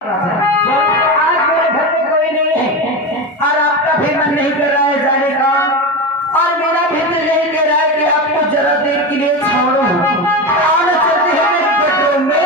आज मेरे घर में कोई नहीं है और आपका भी मन नहीं कर रहा है जाने का और मेरा भी दिल नहीं कर रहा है कि आपको जरा देर के लिए छोड़ो और चलते हैं मेरे बेडरूम में।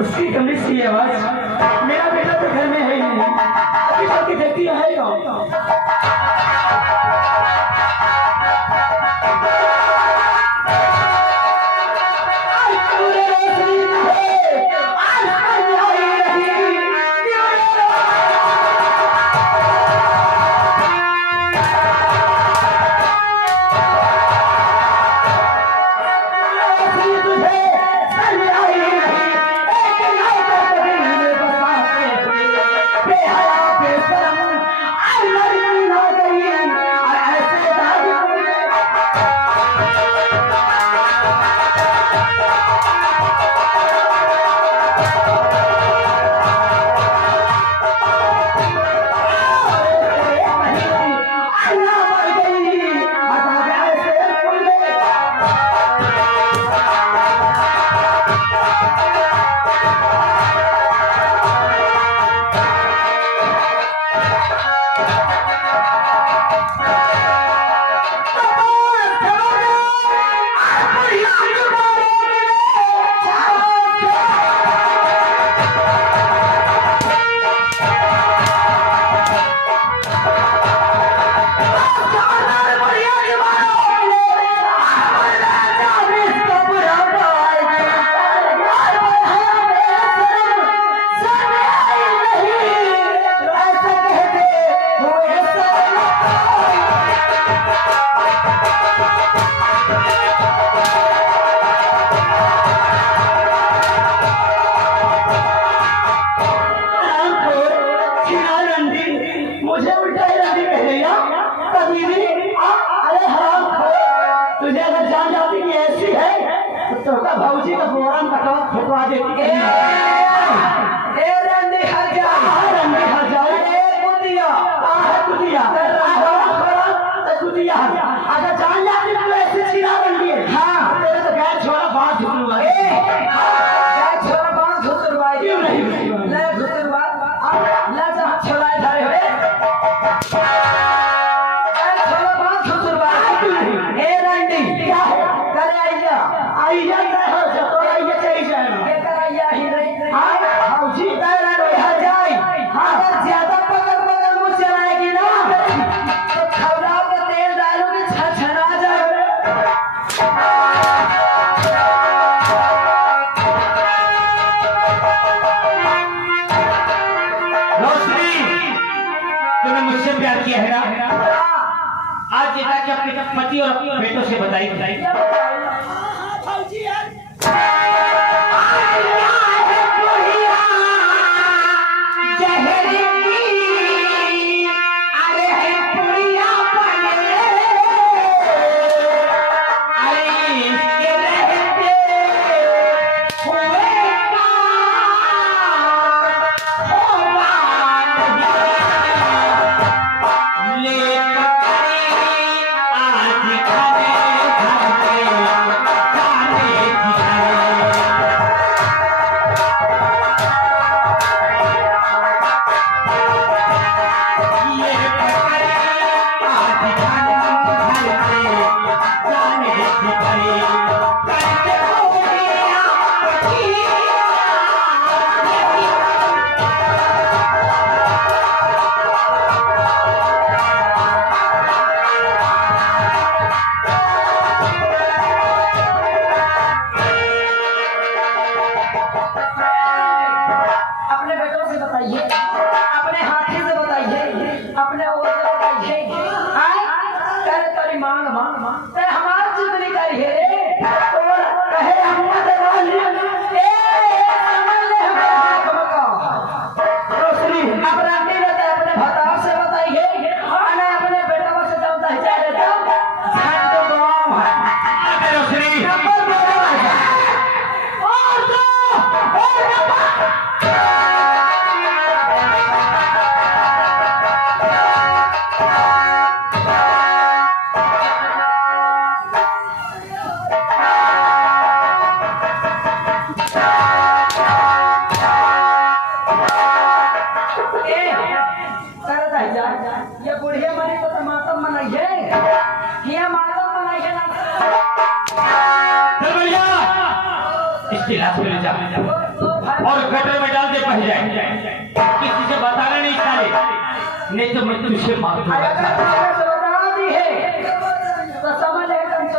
उसकी कमी सी आवाज मेरा बेटा तो घर में है ही नहीं। अभी तक की देखती है कौन? तुझे अगर जान जाती कि ऐसी है तो भाऊजी का बोरान कटवा फेंकवा देती ए रंडी हट जा रंडी हट जा ए कुतिया कुतिया कुतिया अगर जान जाती तो ऐसी सीधा रंडी है। हां तेरे तो गैर छोड़ा बात झुकलूंगा गैर छोड़ा बात झुकलूंगा क्यों नहीं ले झुकलूंगा ले जा छोड़ा इधर है आइया हो तो आइया चली जाए के कराइया ही नहीं हां हौजी तारा रह जाए अगर ज्यादा पकड़ मुझ चलाएगी ना तो खवड़ा के तेल डालूंगी छछना जाए। रोशनी तूने मुझसे प्यार किया है ना? आज जैसा कि अपने पति और अपने बेटों से बताई और गटर में डाल दे बह जाए। किसी से बताना नहीं साले, नहीं तो मैं तुझे मार दूंगा। बता दी है तो समझ है कम से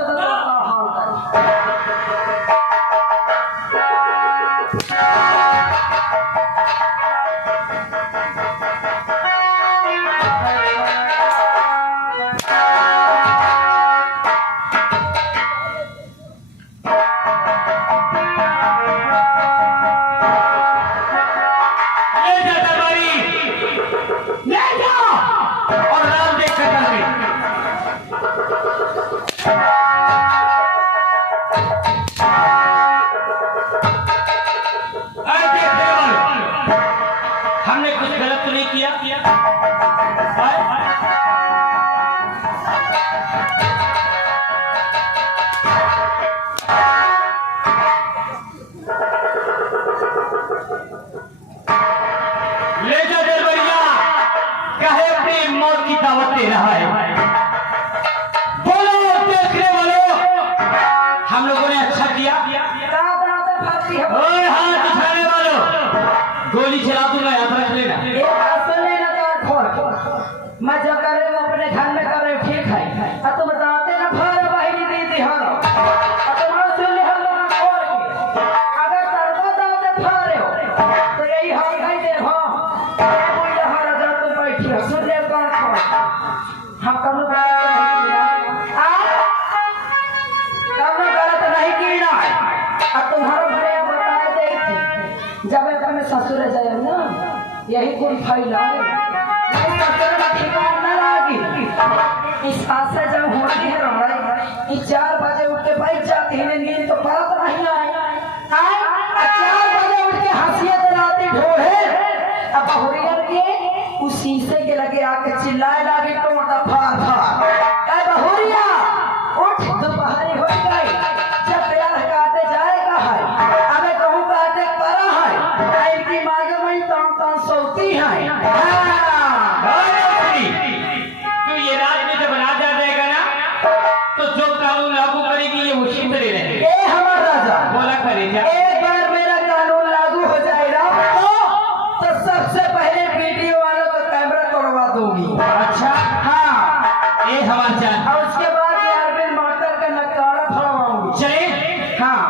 हमने कुछ गलत तो नहीं किया। ले जा दरबारिया, कहे अपनी मौत की दावत दे रहा है। बोलो देखने वालों, हम लोगों ने अच्छा किया। ओए हाथ उठाने वालों, गोली चला दूंगा, याद रख लेना। मैं जो कर रहे हूँ अपने घर में कर रहे हो, ठीक है। अब तुम बताते ना फार बहिनी दी थी हाँ, अब तुम सुन ले हम लोग खोल के, अगर तरबा दाते फारे हो तो यही हाल है। देखो ये कोई यहाँ रजा तुम बैठी हो, सुन ले कौन खोल हम कम गलत नहीं की ना। अब तुम्हारा भैया बताया देखी जब अपने ससुर जाए ना यही कोई फैला इस हाथ से जब होती है लड़ाई, 4 बजे उठ के बैठ जाती है, नींद तो परत नहीं आए। 4 बजे उठ के हंसियत राती ढोहे, अब बहुरियन के उस शीशे के लगे आके चिल्लाए लगे टोटा फाड़ फाड़, अरे बहुरिया उठ, दोपहरी हो गई, जब प्यार काटे जाएगा है, अबे कहूँ काटे परा है, इनकी मांगे में तान सोती है। एक बार मेरा कानून लागू हो जाएगा तो सबसे पहले वीडियो वालों का कैमरा तोड़वा दूंगी। अच्छा हाँ, ये हमारा जान। और उसके बाद अरविंद मास्टर का नकारा फड़वाऊंगी। चले हाँ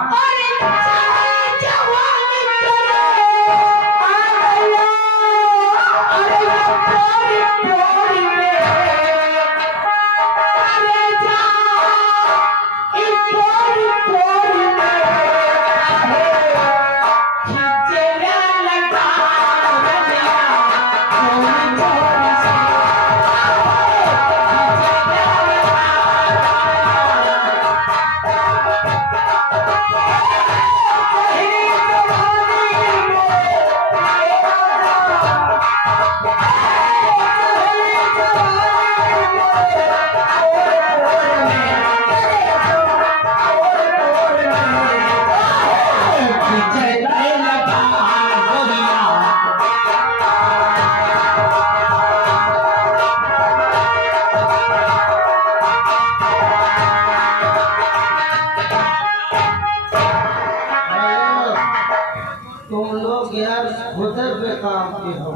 काम के हो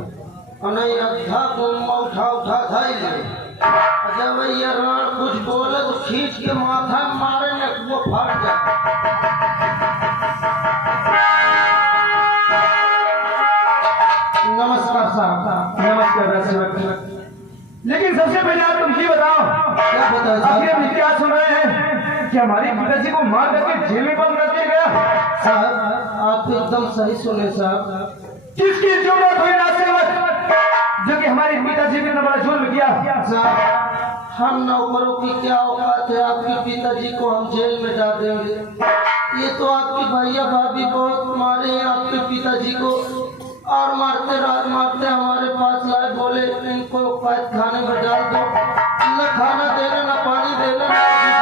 नहीं अद्धा उठा उठा धाई ले जब ये रण कुछ बोले तो खींच के माथा मारे न वो फट जाए। नमस्कार साहब। नमस्कार। लेकिन सबसे पहले आप तुम ये बताओ, क्या बताओ साहब? अभी हम इतिहास सुन रहे हैं कि हमारे पिताजी को मार करके जेल में बंद कर दिया गया। साहब आप तो एकदम सही सुने साहब। किसकी जरूरत हुई नासिर जो कि हमारे पिताजी ने बड़ा जुल्म किया? साहब हम नौकरों की क्या औकात है आपके पिताजी को हम जेल में डाल देंगे? ये तो आपकी भैया भाभी बहुत मारे हैं आपके पिताजी को और मारते हमारे पास लाए, बोले इनको कैद खाने में डाल दो, न खाना देना न पानी देना न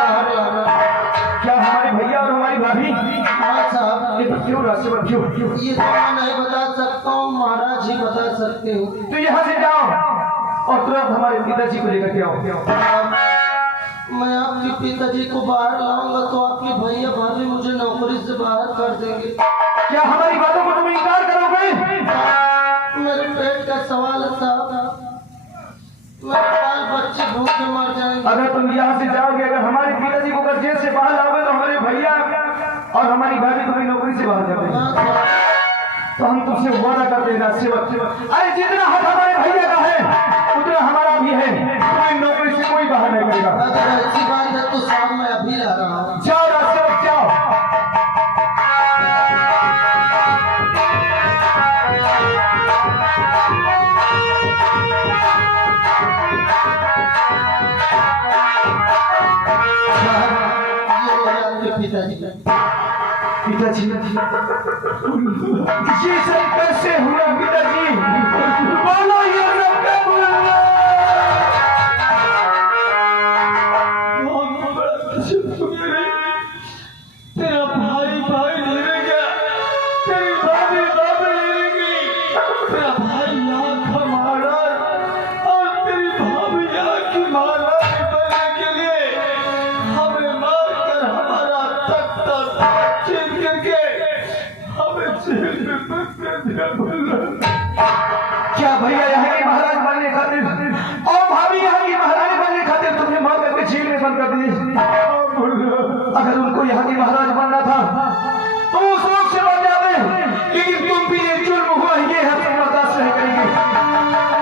बाहर लाना। क्या हमारे भैया और हमारी भाभी? हाँ साहब। क्यों राष्ट्रपति क्यों? ये तो मैं नहीं बता सकता हूँ, महाराज ही बता सकते हो। तो यहाँ से जाओ और तुरंत हमारे पिताजी को लेकर के आओ। मैं आपके पिताजी को बाहर लाऊंगा तो आपके भैया भाभी मुझे नौकरी से बाहर कर देंगे। क्या हमारी बातों को तुम इनकार करोगे? मेरे पेट का सवाल था, मेरे बाल बच्चे भूखे मर जाएंगे। अगर तुम यहाँ से जाओगे, अगर हमारे पिताजी को अगर जेल से बाहर लाओगे तो हमारे भैया और हमारी भाभी तुम्हें नौकरी से बाहर कर देंगे। तो हम तुमसे वादा करते हैं सेवक, अरे जितना हक हमारे भैया का है उतना हमारा भी है, तुम्हें नौकरी से कोई बाहर नहीं करेगा। अगर अच्छी बात है तो शाम में अभी ला रहा हूँ। जाओ सेवक जाओ। पिताजी ये सब कैसे हुआ पिताजी? बोलो ये सब कब हुआ? तेरा भाई नहीं रह गया, तेरी भाभी नहीं रह गई, तेरा भाई लाख मारा और तेरी भाभी की मारा बनने के लिए हमें मारकर हमारा तख्ता छीन करके हमें जेल में बंद कर दिया। क्या भैया यहाँ के महाराज बनने खातिर और भाभी यहाँ की महारानी बनने खातिर तुम्हें मार करके जेल में बंद कर दिए? अगर उनको यहाँ की महाराज बनना था तो उस वक्त से बन जाते, लेकिन तुम भी ये जुल्म हुआ ये हम बर्दाश्त नहीं करेंगे।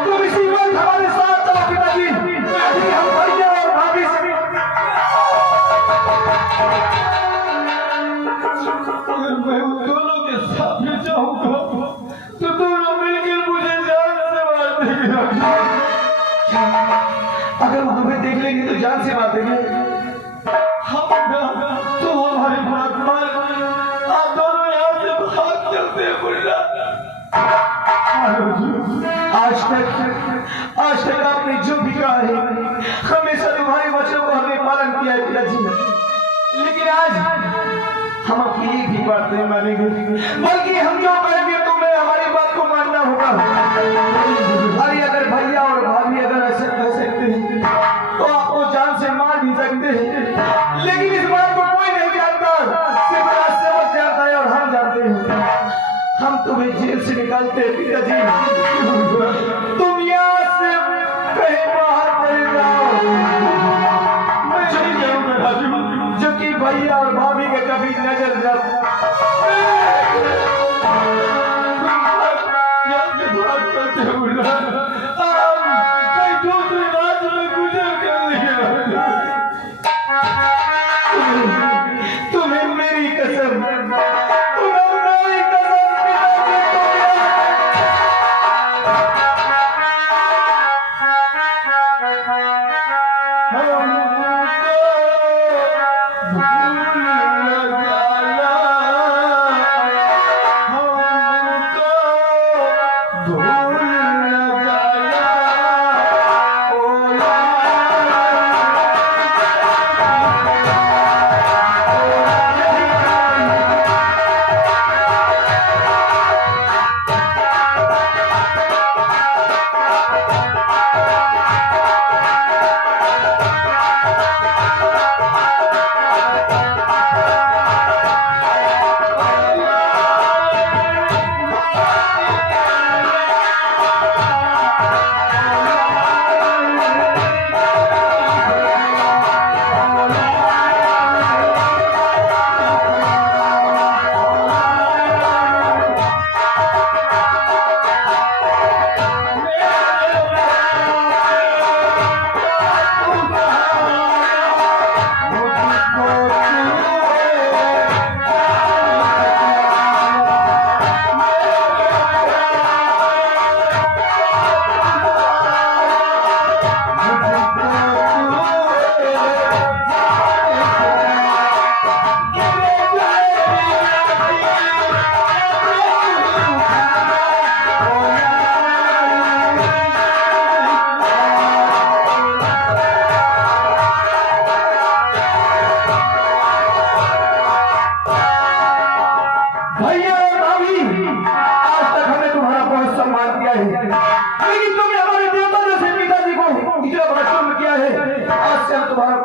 तुम इसी वक्त हमारे साथ चलो पिताजी, अभी हम भैया और भाभी से भी अगर मैं उन दोनों के साथ में जाऊंगा तो दोनों मिलकर मुझे जान से मार देंगे। अगर वो तुम्हें देख लेंगे तो जान से मार देंगे। तो हमारी बात मान, आप दोनों यहाँ से भाग चलते हैं बुढ़ा। आज तक आपने जो भी कहा है हमेशा तुम्हारे वचनों को हमने पालन किया है पिताजी, लेकिन आज हम आपकी एक भी बात नहीं मानेंगे, बल्कि हम जो कहेंगे तुम्हें हमारी बात को मानना होगा। अरे अगर भैया और भाभी अगर ऐसे कह सकते हैं तो आपको जान से मार भी सकते हैं, लेकिन इस बात को कोई नहीं जानता, सिर्फ सेवक जानता है और हम जानते हैं। हम तुम्हें जेल से निकालते हैं पिताजी, तुम यहाँ से कहीं बाहर चले जाओ, मैं चली जाऊंगा राजू, जो कि भैया और भाभी के कभी नजर न तुम्हें मेरी कसम,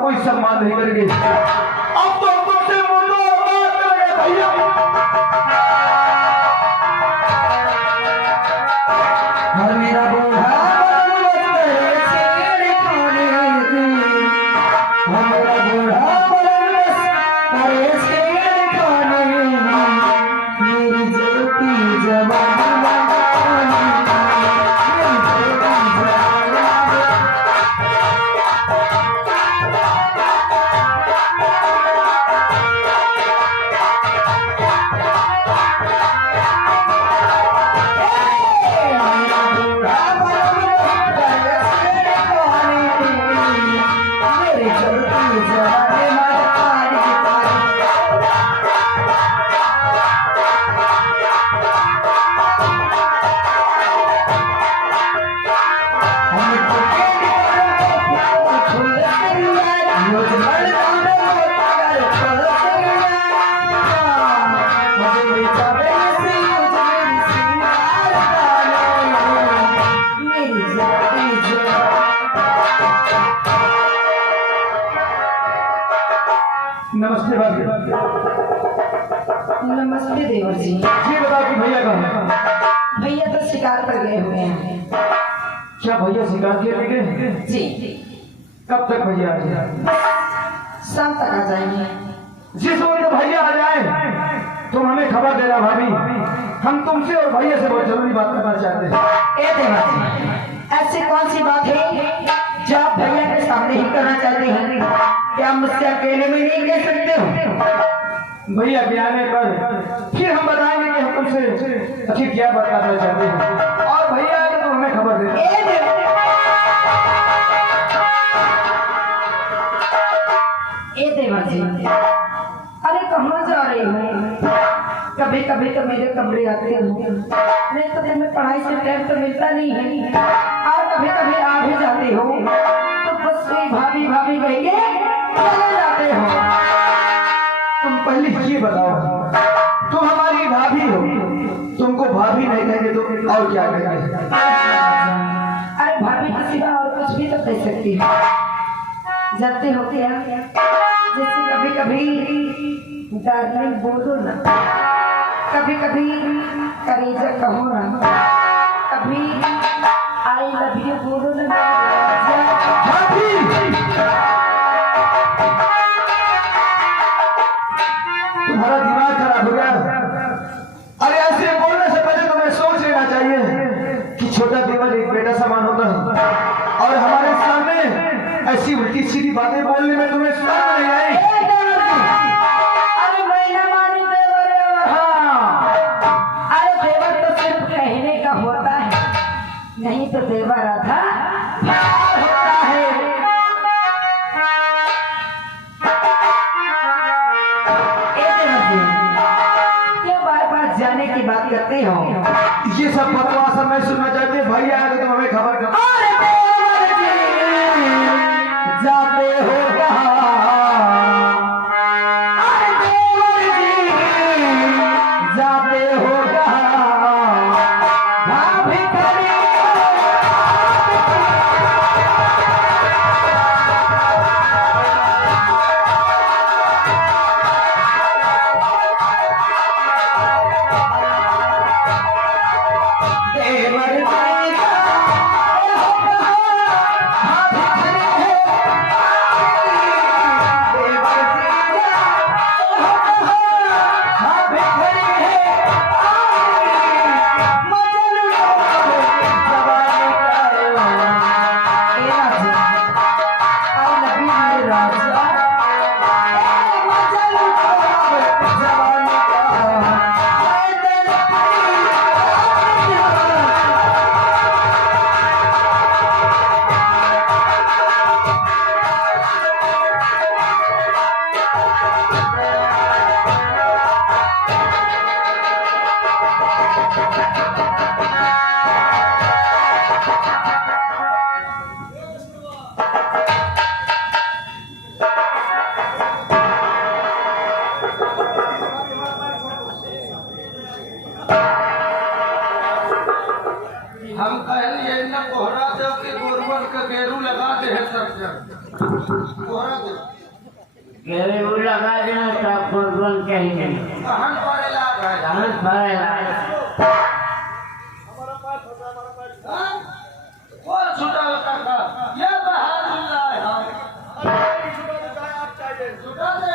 कोई सम्मान नहीं करेंगे। अब तो तुमसे मुंडो और बात करेंगे भैया। आशीर्वाद दे। नमस्ते देवर जी। जी बताओ कि भैया कहाँ हैं? भैया तो शिकार पर गए हुए हैं। क्या भैया शिकार के लिए गए? जी। कब तक भैया आ जाए? शाम तक आ जाएंगे। जिस वक्त भैया आ जाए तुम हमें खबर देना भाभी, हम तुमसे और भैया से बहुत जरूरी बात करना चाहते हैं। ए देवर जी, ऐसी कौन सी बात है जो आप भैया के सामने ही करना चाहते हैं? क्या मुझसे अकेले में नहीं कह सकते हो? भैया के आने पर फिर हम बताएंगे कि हम तुमसे अच्छी क्या बात करना चाहते हैं, और भैया आगे तो हमें खबर दे। ए देवर जी, अरे कहाँ जा रही हो? कभी कभी तो मेरे कमरे आते हो, नहीं तो तुम्हें पढ़ाई से टाइम तो मिलता नहीं है, और कभी कभी आ भी जाते हो तो बस वही भाभी भाभी कहेंगे चले जाते हो। तुम पहले ये बताओ, तुम हमारी भाभी हो, तुमको भाभी नहीं कहेंगे तो और क्या कहेंगे? अरे भाभी के सिवा और कुछ भी तो कह सकती हो। जानते हो क्या, जैसे कभी कभी डार्लिंग बोलो ना, कभी कभी करेजा कहो ना, कभी आई लव यू बोलो ना। तुम्हारा दिमाग खराब हो गया? अरे ऐसे बोलने से पहले तुम्हें सोच लेना चाहिए कि छोटा देवर एक बेटा समान होता है, और हमारे सामने ऐसी उल्टी सीधी बातें बोलने में तुम्हें शर्म नहीं आई? अरे मैं न मानू देवर है। हाँ, अरे देवर तो सिर्फ कहने का होता है, नहीं तो देवर आधा होता है। क्या बार बार जाने की बात करते हो? ये सब बकवास हम नहीं सुनना चाहते। भैया आगे तुम हमें खबर कर। जाते हो जाते हो भाभी करी हम कहलिए न कोहरा दो कि गोरवन का गेरू लगा दे है सब कोहरा दो गेरू लगा देना तब गोरवन कहेंगे। कहन पड़ेला कहाँ पड़ेला? वो छुटा होता का ये बहादुल्ला है छुटा दे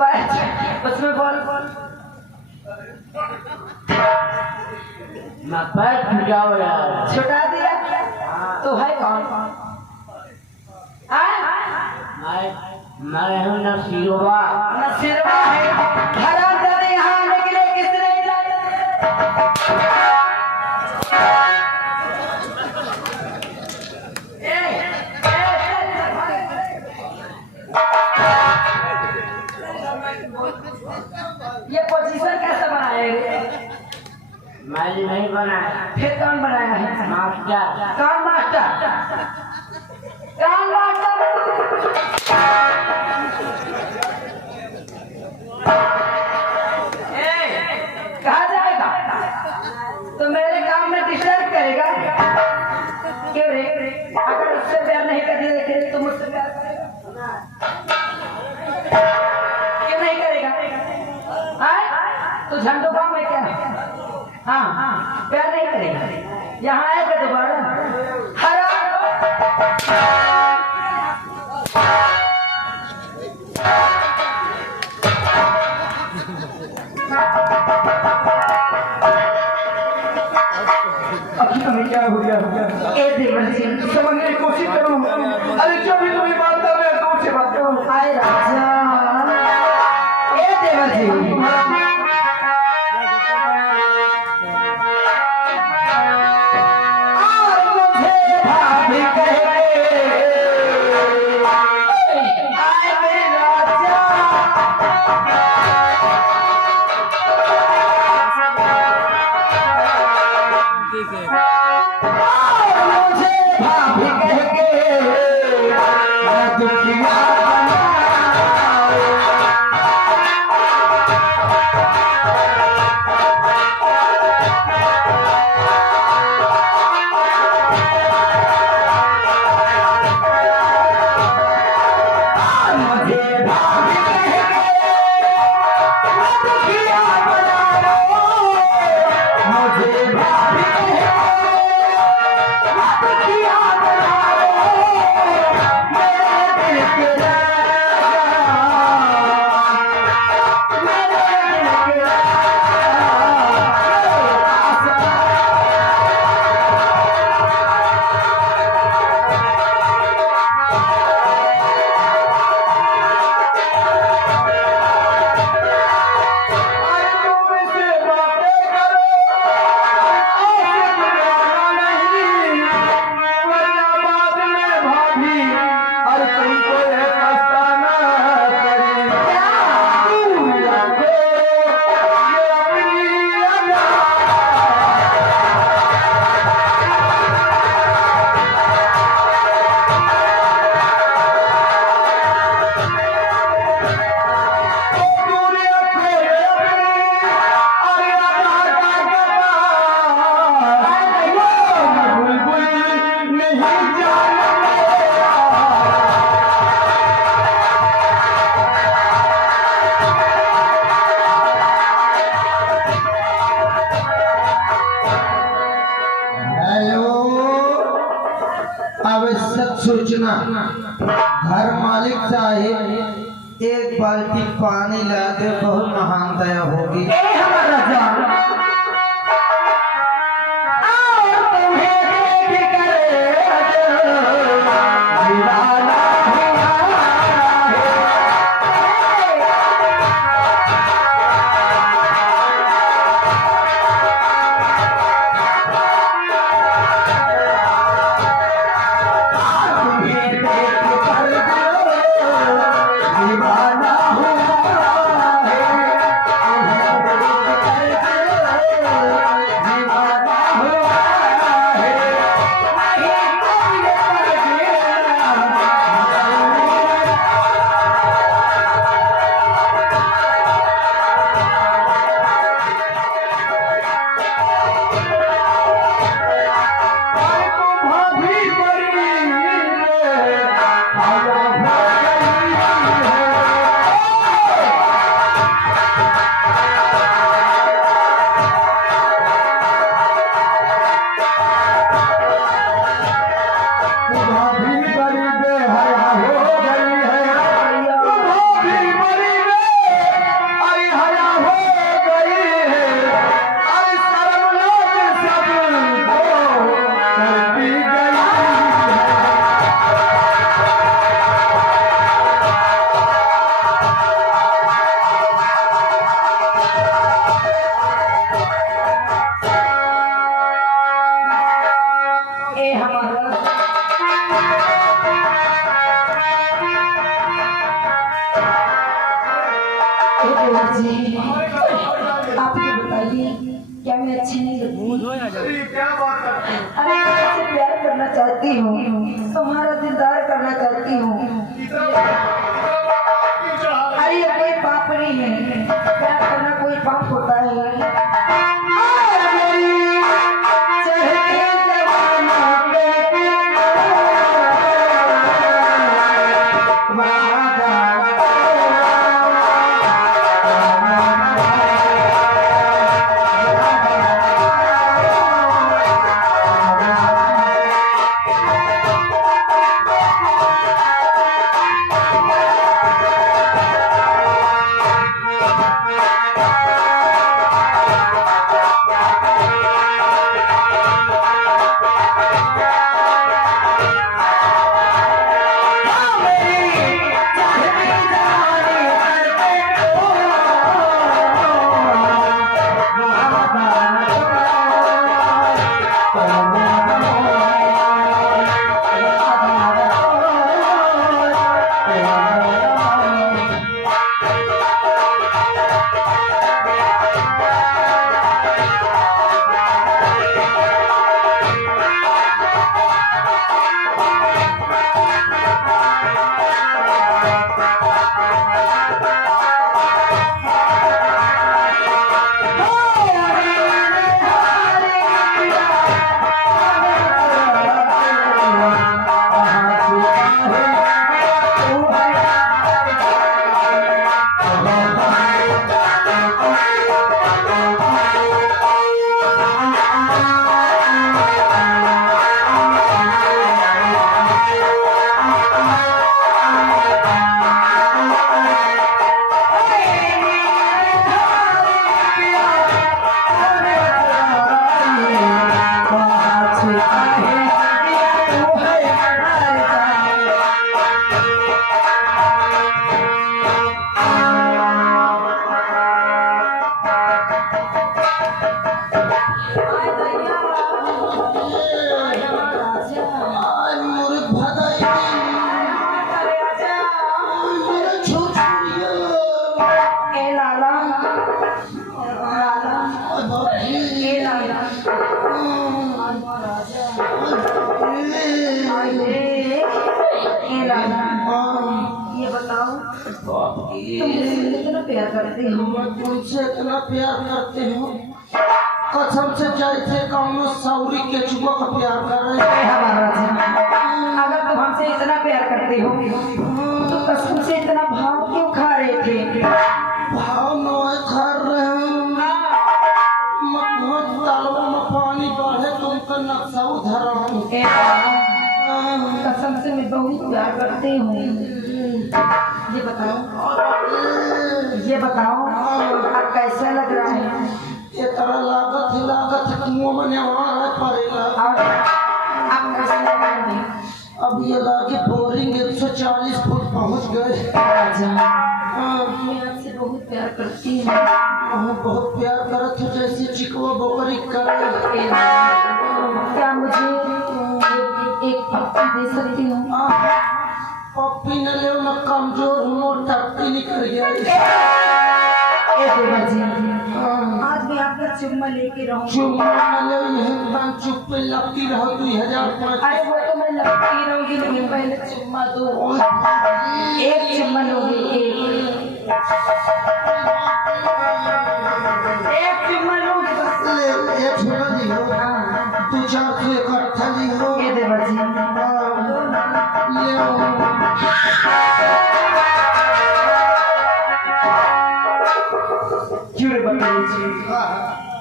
उसमें बोल मैं पैर छुटाओ यार। छुटा दिया तो है कौन? मैं हूँ नसीरुआ। नसीरुआ है। हराम जाने यहाँ आने के लिए किसने बुलाया? ये पोजीशन कैसे बनाए? मैंने नहीं बनाया। फिर कौन बनाया है? मास्टर। कौन मास्टर? कौन मास्टर? कहा जाएगा तो मेरे काम में डिस्टर्ब करेगा। क्यों रे? अगर उससे प्यार नहीं करने देखे तो मुझसे प्यार करेगा? क्यों नहीं करेगा? तो झंडू गाँव में क्या है? हाँ प्यार नहीं करेगा। यहाँ आएगा दोबारा हरा तुम्हें क्या हो गया? समझने की कोशिश करो। अरे जो भी तुम्हें बात कर रहे हो दूर से बात करो। आए राजा ए देवर जी आवश्यक सूचना घर मालिक साहिब एक बाल्टी पानी ला दे, बहुत महान दया होगी। हमारा जान दीवाना हुआ है देवर जी, आप ये बताइए क्या मैं अच्छी नहीं लगती? अरे क्या बात करते हैं? अरे मैं आपसे प्यार करना चाहती हूँ, तुम्हारा दिलदार करना चाहती हूँ। अरे ये कोई पाप नहीं है, प्यार करना कोई पाप होता है। ये बताओ तुम मुझसे कितना प्यार करते हो? तुमसे इतना प्यार करते हो, कसम से जैसे कौनो सौरी के चुका का प्यार कर रहे अगर तुम हमसे इतना प्यार करते हो तो कसम से इतना भाव क्यों खा रहे थे? भाव नोए खा रहे तालों में पानी बढ़े तुमका नक्शा उधर कसम से मैं बहुत प्यार करती हूँ। ये बताओ अब कैसा लग रहा है? ये तरह लागत है कुआं में नहाना पड़ेगा। अब कैसा लग रहा है? अब ये लाके बोरिंग 140 फुट पहुंच गए। मैं आपसे बहुत प्यार करती हूँ। बहुत प्यार करत हो जैसे चिकवा बकरी करे। क्या मुझे एक पप्पी दे सकती हूँ? पप्पी न ले मैं कमजोर हूँ, टट्टी निकल गया। आज मैं आपका चुम्मा लेके रहूँ। चुम्मा न ले यही चुप पे लगती रहो 2005। अरे वो तो मैं लगती रहूँगी लेकिन पहले चुम्मा दो। एक चुम्मा लोगी? एक चुम्मा लोगी बस? ले एक छोड़ा दी हो, 2-4 इकट्ठा दी हो। ये देवर जी ले क्यों रे बदतमीज?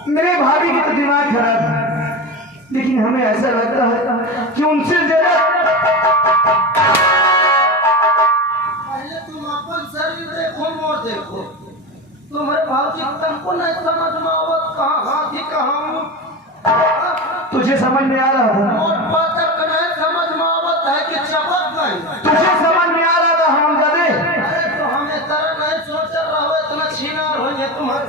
मेरे भाभी की तो दिमाग खराब है, लेकिन हमें ऐसा लगता है कि उनसे ज्यादा पहले तुम अपन शरीर देखो, मोर देखो। तुम्हारे भाजी तुमको नहीं समझ में आवत कहाँ हाथी कहाँ मुँह। तुझे समझ में आ रहा था? मोर पाचक नहीं समझ में आवत है कि चपक गई। तुझे समझ में आ रहा था हम कदे? अरे तो हमें तरह नहीं सोच रहा है इतना छीना हो ये तुम्हारे।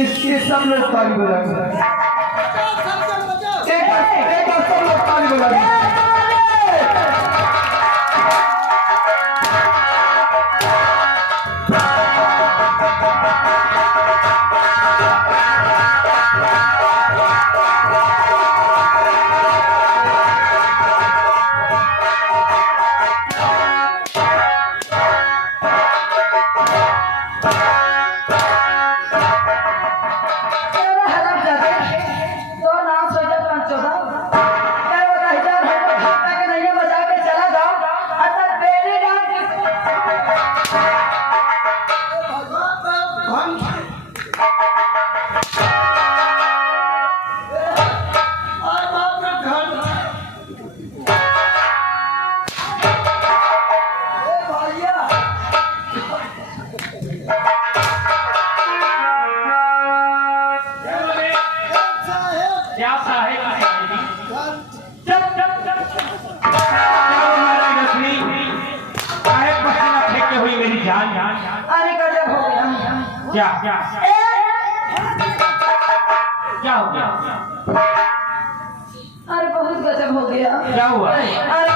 इसके सब लोग ताली बजाएंगे। एक बार सब लोग ताली बजाएंगे। क्या साहेब फेंकते हुई मेरी जान। अरे गजब हो गया। क्या क्या क्या हो गया? अरे बहुत गजब हो गया। क्या हुआ? अरे